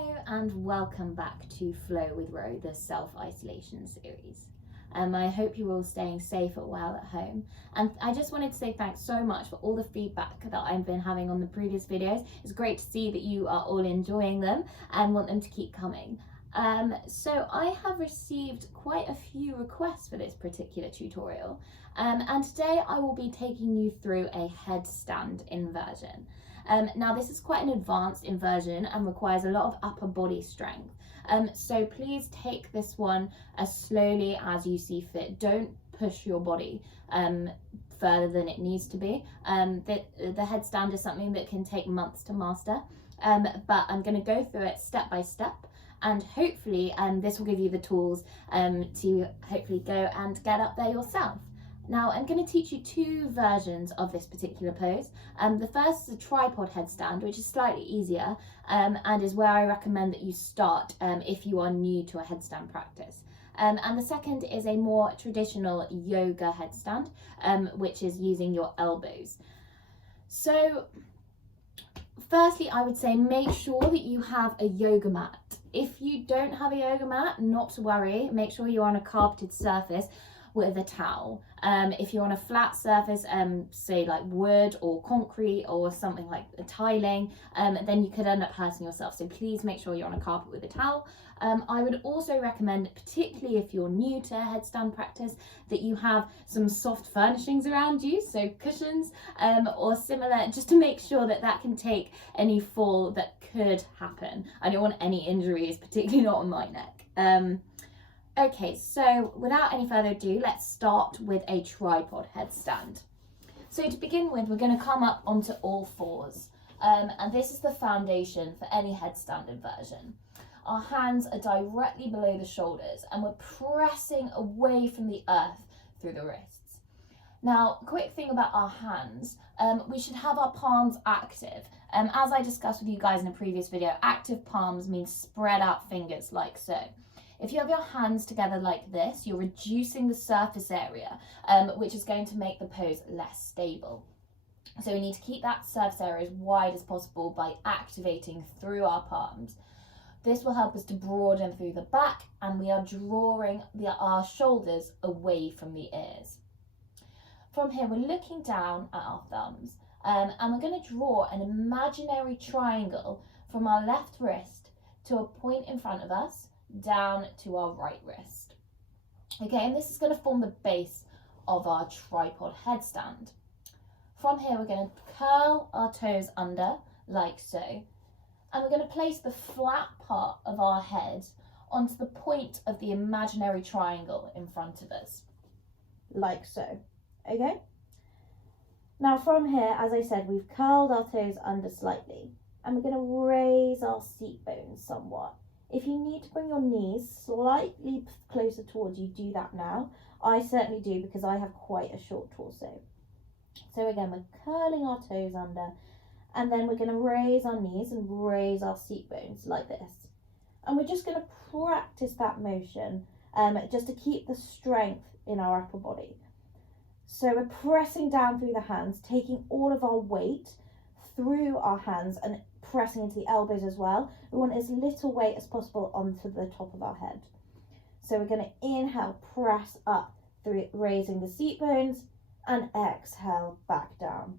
Hello and welcome back to Flow with Ro, the self-isolation series. I hope you're all staying safe and well at home. And I just wanted to say thanks so much for all the feedback that I've been having on the previous videos. It's great to see that you are all enjoying them and want them to keep coming. So I have received quite a few requests for this particular tutorial. And today I will be taking you through a headstand inversion. Now this is quite an advanced inversion and requires a lot of upper body strength. So please take this one as slowly as you see fit. Don't push your body further than it needs to be. The headstand is something that can take months to master, but I'm going to go through it step by step, and hopefully this will give you the tools to hopefully go and get up there yourself. Now I'm going to teach you two versions of this particular pose. The first is a tripod headstand, which is slightly easier and is where I recommend that you start if you are new to a headstand practice. And the second is a more traditional yoga headstand, which is using your elbows. So firstly, I would say make sure that you have a yoga mat. If you don't have a yoga mat, not to worry, make sure you're on a carpeted surface with a towel. If you're on a flat surface, say like wood or concrete or something like a tiling, then you could end up hurting yourself. So please make sure you're on a carpet with a towel. I would also recommend, particularly if you're new to headstand practice, that you have some soft furnishings around you, so cushions or similar, just to make sure that that can take any fall that could happen. I don't want any injuries, particularly not on my neck. Okay, so without any further ado, let's start with a tripod headstand. So to begin with, we're going to come up onto all fours, and this is the foundation for any headstand inversion. Our hands are directly below the shoulders and we're pressing away from the earth through the wrists. Now, quick thing about our hands, we should have our palms active. As I discussed with you guys in a previous video, active palms means spread out fingers like so. If you have your hands together like this, you're reducing the surface area, which is going to make the pose less stable. So we need to keep that surface area as wide as possible by activating through our palms. This will help us to broaden through the back, and we are drawing our shoulders away from the ears. From here, we're looking down at our thumbs, and we're going to draw an imaginary triangle from our left wrist to a point in front of us, down to our right wrist. Okay, and this is going to form the base of our tripod headstand. From here, we're going to curl our toes under like so, and we're going to place the flat part of our head onto the point of the imaginary triangle in front of us, like so. Okay, now from here, as I said, we've curled our toes under slightly, and we're going to raise our seat bones somewhat. If you need to bring your knees slightly closer towards you, do that now. I certainly do, because I have quite a short torso. So again, we're curling our toes under, and then we're going to raise our knees and raise our seat bones like this. And we're just going to practice that motion just to keep the strength in our upper body. So we're pressing down through the hands, taking all of our weight through our hands and pressing into the elbows as well. We want as little weight as possible onto the top of our head. So we're going to inhale, press up through raising the seat bones, and exhale back down.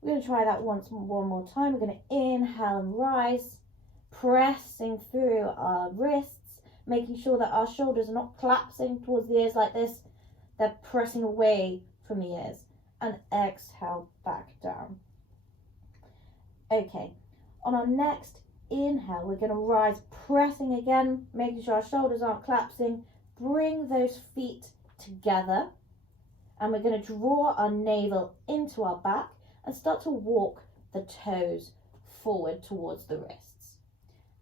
We're going to try that one more time. We're going to inhale and rise, pressing through our wrists, making sure that our shoulders are not collapsing towards the ears like this. They're pressing away from the ears, and exhale back down. Okay, on our next inhale, we're going to rise, pressing again, making sure our shoulders aren't collapsing. Bring those feet together, and we're going to draw our navel into our back and start to walk the toes forward towards the wrists.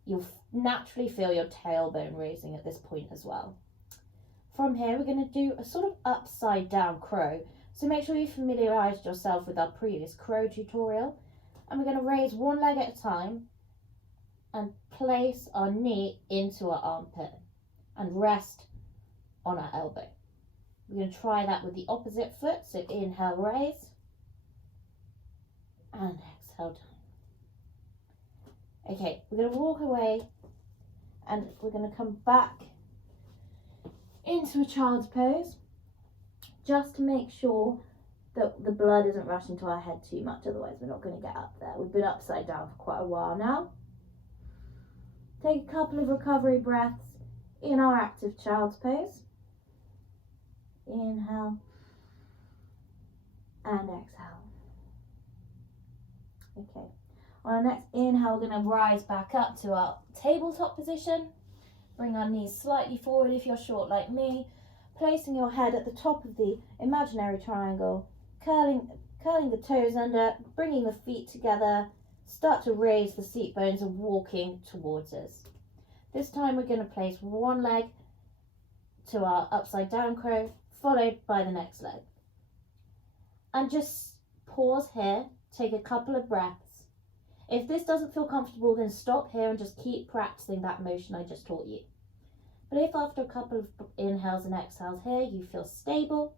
You'll naturally feel your tailbone raising at this point as well. From here, we're going to do a sort of upside down crow. So make sure you familiarised yourself with our previous crow tutorial. And we're going to raise one leg at a time and place our knee into our armpit and rest on our elbow. We're going to try that with the opposite foot. So inhale, raise, and exhale down. Okay, we're going to walk away and we're going to come back into a child's pose, just to make sure that the blood isn't rushing to our head too much, otherwise we're not going to get up there. We've been upside down for quite a while now. Take a couple of recovery breaths in our active child's pose. Inhale and exhale. Okay, on our next inhale, we're going to rise back up to our tabletop position. Bring our knees slightly forward if you're short like me, placing your head at the top of the imaginary triangle, curling the toes under, bringing the feet together, start to raise the seat bones and walking towards us. This time we're going to place one leg to our upside down crow, followed by the next leg. And just pause here, take a couple of breaths. If this doesn't feel comfortable, then stop here and just keep practicing that motion I just taught you. But if after a couple of inhales and exhales here you feel stable,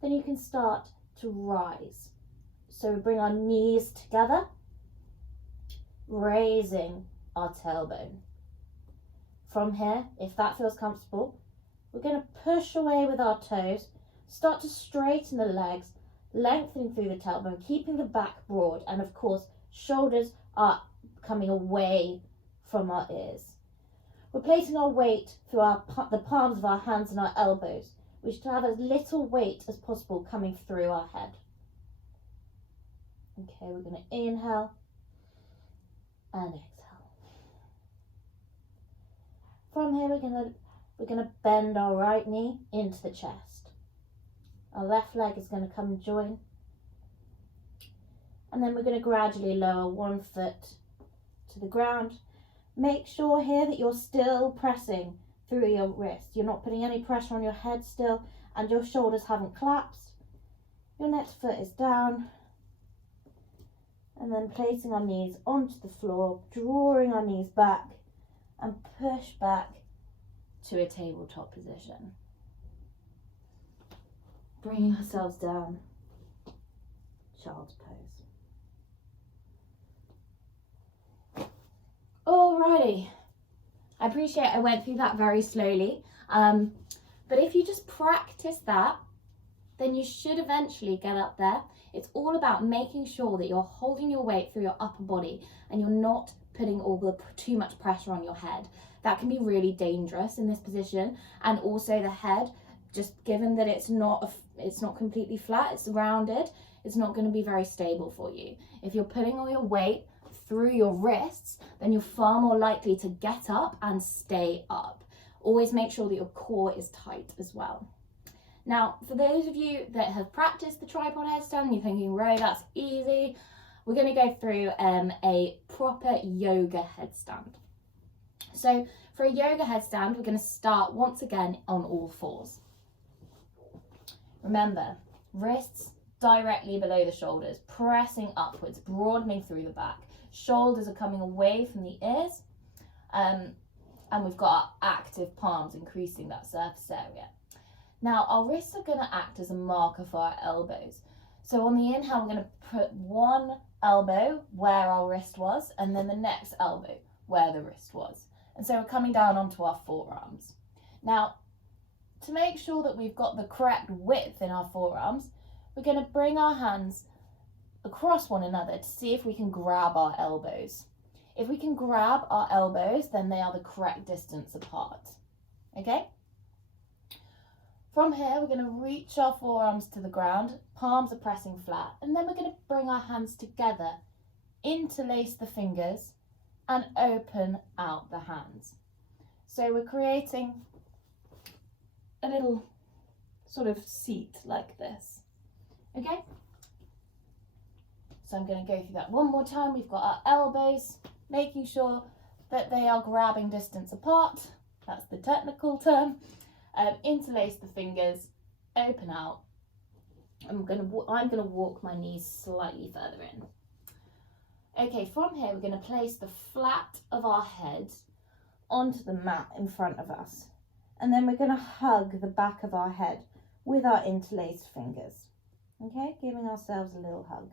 then you can start to rise. So we bring our knees together, raising our tailbone. From here, if that feels comfortable, we're going to push away with our toes, start to straighten the legs, lengthening through the tailbone, keeping the back broad, and of course, shoulders are coming away from our ears. We're placing our weight through the palms of our hands and our elbows, which to have as little weight as possible coming through our head. Okay, we're going to inhale and exhale. From here, we're going to bend our right knee into the chest. Our left leg is going to come and join. And then we're going to gradually lower one foot to the ground. Make sure here that you're still pressing through your wrist. You're not putting any pressure on your head still, and your shoulders haven't collapsed. Your next foot is down. And then placing our knees onto the floor, drawing our knees back and push back to a tabletop position. Bringing ourselves down, child's pose. Alrighty, I appreciate I went through that very slowly, but if you just practice that, then you should eventually get up there. It's all about making sure that you're holding your weight through your upper body and you're not putting too much pressure on your head. That can be really dangerous in this position, and also the head, just given that it's not completely flat, it's rounded, it's not going to be very stable for you. If you're putting all your weight through your wrists, then you're far more likely to get up and stay up. Always make sure that your core is tight as well. Now, for those of you that have practiced the tripod headstand and you're thinking, Ro, that's easy, we're going to go through a proper yoga headstand. So for a yoga headstand, we're going to start once again on all fours. Remember, wrists directly below the shoulders, pressing upwards, broadening through the back. Shoulders are coming away from the ears, and we've got our active palms, increasing that surface area. Now, our wrists are going to act as a marker for our elbows. So on the inhale, we're going to put one elbow where our wrist was, and then the next elbow where the wrist was. And so we're coming down onto our forearms. Now, to make sure that we've got the correct width in our forearms, we're going to bring our hands across one another to see if we can grab our elbows. If we can grab our elbows, then they are the correct distance apart. Okay? From here, we're going to reach our forearms to the ground, palms are pressing flat, and then we're going to bring our hands together, interlace the fingers, and open out the hands. So we're creating a little sort of seat like this. Okay? So I'm going to go through that one more time. We've got our elbows, making sure that they are grabbing distance apart. That's the technical term. Interlace the fingers, open out. I'm going to walk my knees slightly further in. Okay, from here we're going to place the flat of our head onto the mat in front of us. And then we're going to hug the back of our head with our interlaced fingers. Okay, giving ourselves a little hug.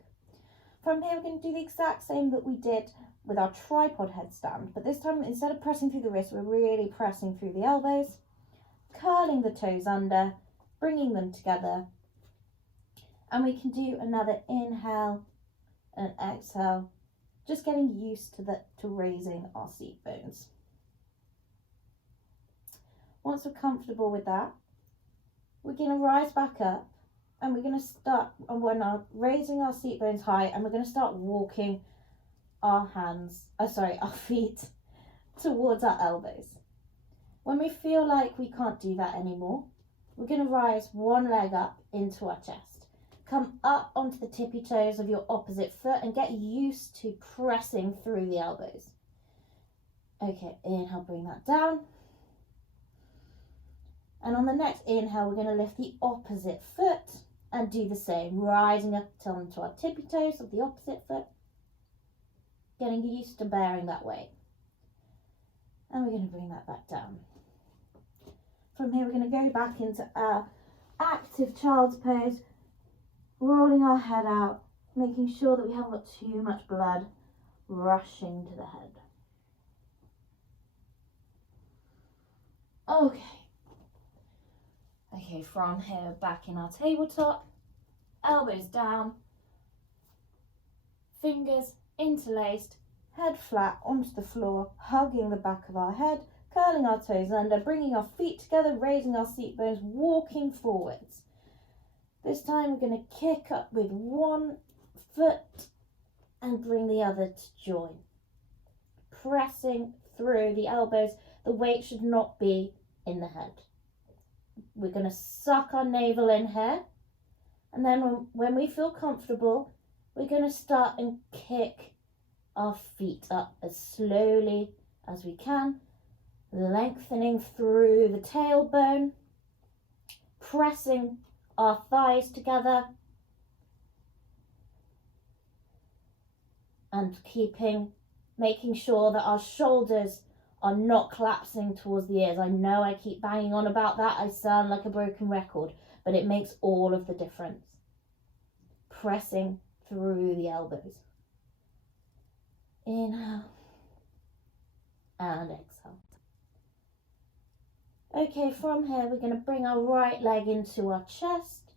From here, we're going to do the exact same that we did with our tripod headstand, but this time, instead of pressing through the wrists, we're really pressing through the elbows, curling the toes under, bringing them together, and we can do another inhale and exhale, just getting used to raising our seat bones. Once we're comfortable with that, we're going to rise back up, and we're going to start, and we're now raising our seat bones high, and we're going to start walking our feet towards our elbows. When we feel like we can't do that anymore, we're going to rise one leg up into our chest. Come up onto the tippy toes of your opposite foot and get used to pressing through the elbows. Okay, inhale, bring that down. And on the next inhale, we're going to lift the opposite foot and do the same, rising up onto our tippy toes of the opposite foot, getting used to bearing that weight. And we're going to bring that back down. From here, we're going to go back into our active child's pose, rolling our head out, making sure that we haven't got too much blood rushing to the head. Okay, from here, back in our tabletop, elbows down, fingers interlaced, head flat onto the floor, hugging the back of our head, curling our toes under, bringing our feet together, raising our seat bones, walking forwards. This time we're going to kick up with one foot and bring the other to join. Pressing through the elbows, the weight should not be in the head. We're going to suck our navel in here, and then when we feel comfortable, we're going to start and kick our feet up as slowly as we can, lengthening through the tailbone, pressing our thighs together, and making sure that our shoulders are not collapsing towards the ears. I know I keep banging on about that. I sound like a broken record, but it makes all of the difference. Pressing through the elbows. Inhale and exhale. Okay, from here we're going to bring our right leg into our chest.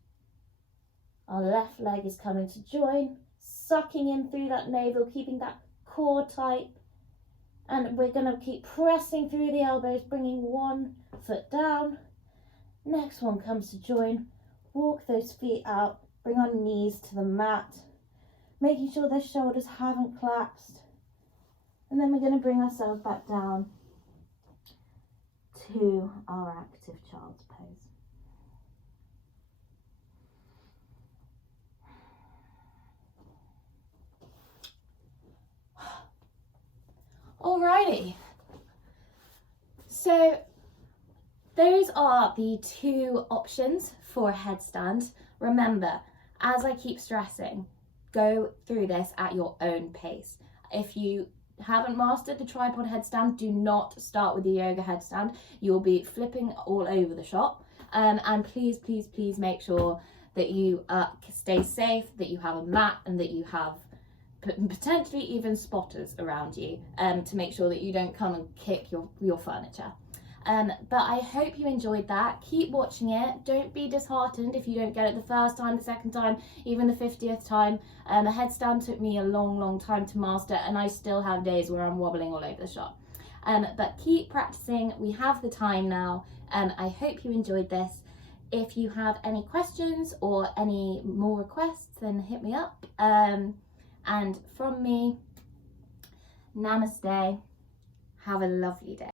Our left leg is coming to join, sucking in through that navel, keeping that core tight. And we're going to keep pressing through the elbows, bringing one foot down. Next one comes to join. Walk those feet out, bring our knees to the mat, making sure the shoulders haven't collapsed. And then we're going to bring ourselves back down to our active child's pose. Alrighty, so those are the two options for a headstand. Remember, as I keep stressing, go through this at your own pace. If you haven't mastered the tripod headstand, do not start with the yoga headstand. You'll be flipping all over the shop. And please make sure that you stay safe, that you have a mat, and that you have potentially even spotters around you to make sure that you don't come and kick your furniture. But I hope you enjoyed that. Keep watching it. Don't be disheartened if you don't get it the first time, the second time, even the 50th time. A headstand took me a long time to master, and I still have days where I'm wobbling all over the shop. But keep practicing. We have the time now. I hope you enjoyed this. If you have any questions or any more requests, then hit me up. And from me, namaste. Have a lovely day.